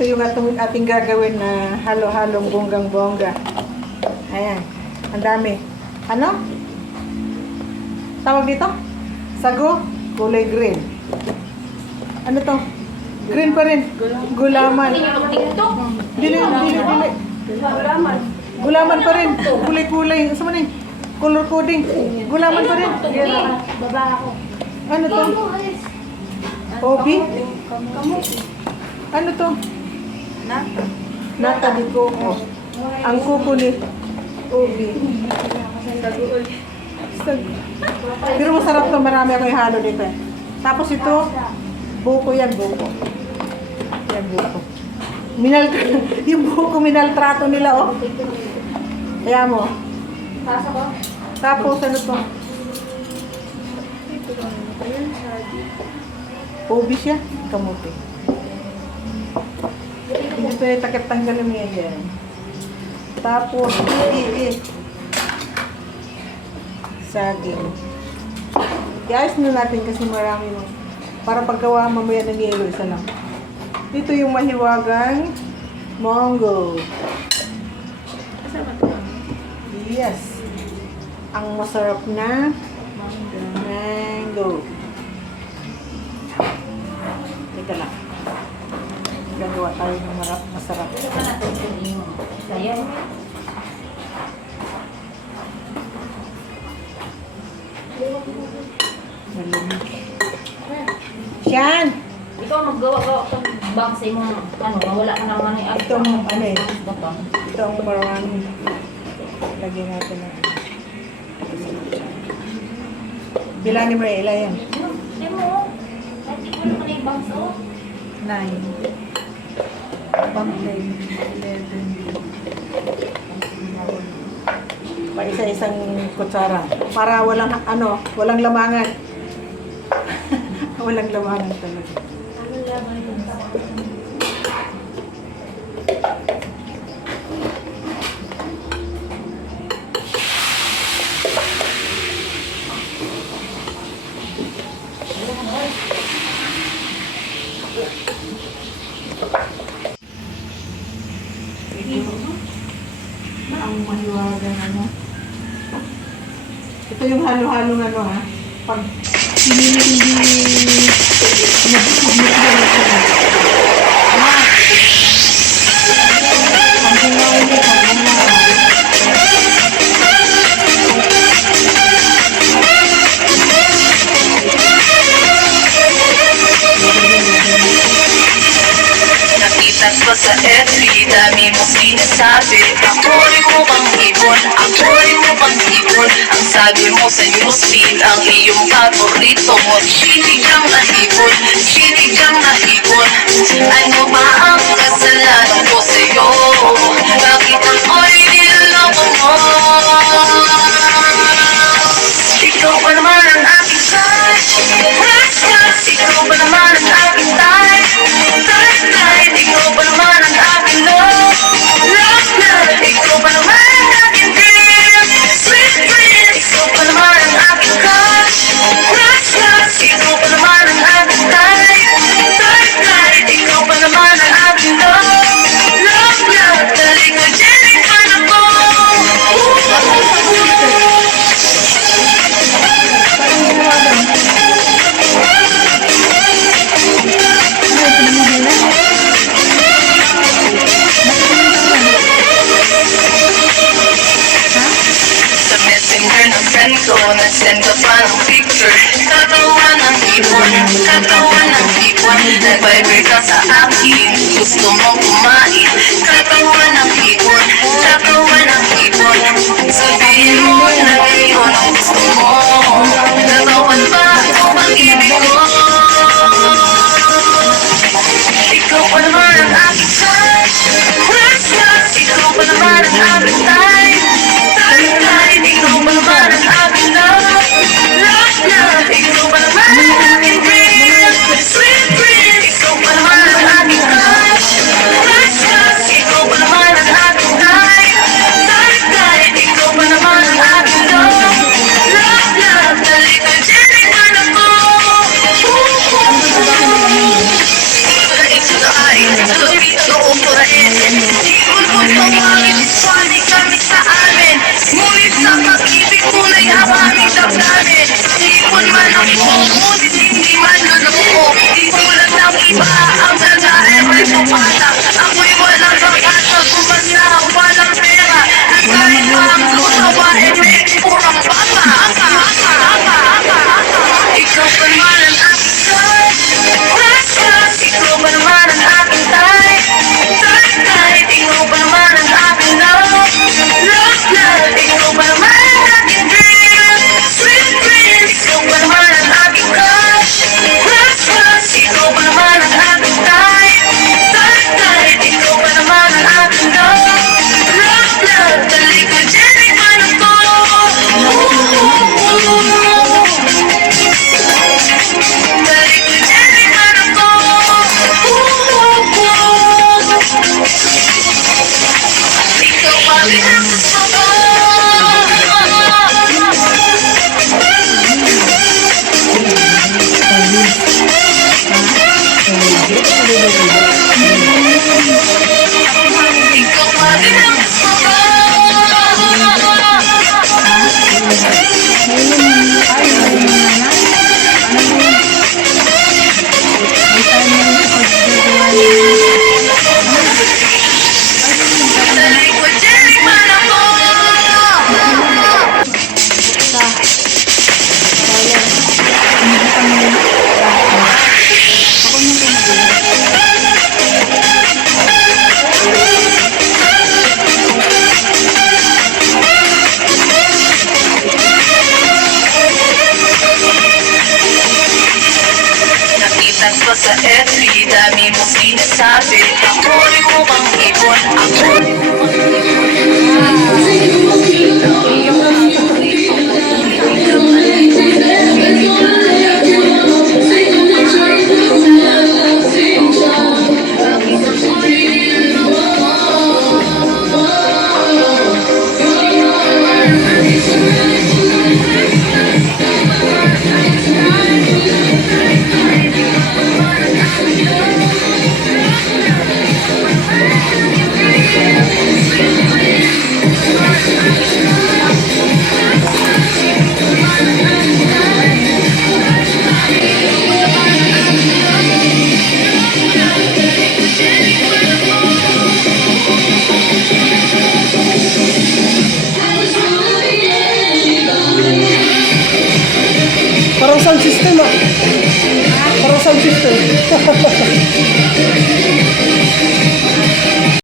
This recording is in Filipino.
Ito yung ating gagawin na halo-halong bonggang-bongga. Ayan. Ang dami. Ano? Tawag dito? Sago? Kulay green. Ano to? Green pa rin. Gulaman. Dili. Gulaman pa rin. Kulay-kulay. Saan mo na yun? Color coding. Gulaman pa rin. Baba ako. Ano to? Obi? Ano to? Nata di coco. Ang kuko ni Obi. Pero masarap to. Marami ako ihalo dito eh. Tapos ito, buko yan, buko. Yan, buko. Yung buko minaltrato nila, oh. Kaya mo. Tapos, ano to? Ubi siya. Kamuti. Hindi pa yung takip tanggalin mo yan. Tapos, saging. I-ayos na natin kasi marami mo. Para paggawa mamaya ng yelo, isa lang. Dito yung mahiwagang mango. Yes. Ang masarap na mango. Teka lang. Gagawa tayo ng masarap. Sayang. Malamig. Siyan! Ikaw maggawa-gawa ng bang sa imong ano, mawala ka naman ay Itong ano eh. Baka. Itong marami. Lagyan natin na. Bilangin mo na ila yan. Hindi mo. Hindi ko naman ay bang sa 9. Pang 11. Pa isa-isang kutsara. Para walang walang lamangan. Walang lamangan talaga. ano laban ito sa Ang mahiwagan ano. Ito yung halo-halo ha. Pag hindi nabusog yan ito. Ang bungaw niya, ang bungaw. Nakita ko sa FB, dami mo sinasabi. Ako'y mo bang ibon? Ako'y mo bang ibon? Ang sabi mo sa newsfeed, ang iyong paborito mo. Sinigang na ibon, sinigang na ibon. Ano ba ang kasalanan ko sa'yo? Bakit ako'y niloko mo? Ikaw ba naman ang aking touch? Ikaw ba naman ang aking touch? Ikaw ba naman ang aking love? Ikaw ba naman ang aking dream? Sweet dream. Ikaw ba naman ang aking crush? Ikaw ba naman ang aking type? Ikaw ba naman ang aking love? Dali ko dyan ikaw na po. Sa messenger ng friend ko, nag-send ka pa ng picture. Katawan ng ibon, katawan ng ibon. Nag-viber ka sa akin, gusto mong kumain. Katawan ng ibon, katawan ng ibon. Sabihin mo na ngayon ang gusto mo. Katawan ba ang pag-ibig ko? Ikaw pa naman ang aking touch. Ikaw pa naman ang aking type. Ikaw pa naman ang aking love. Ikaw pa naman ang aking dream. Sweet dream. Ikaw pa naman ang aking crush. Ikaw pa naman ang aking type. Ikaw pa naman ang aking love. Dali ka dyan, ikaw na po. Ito na ito na ay. Parang sound system ah. Parang sound system.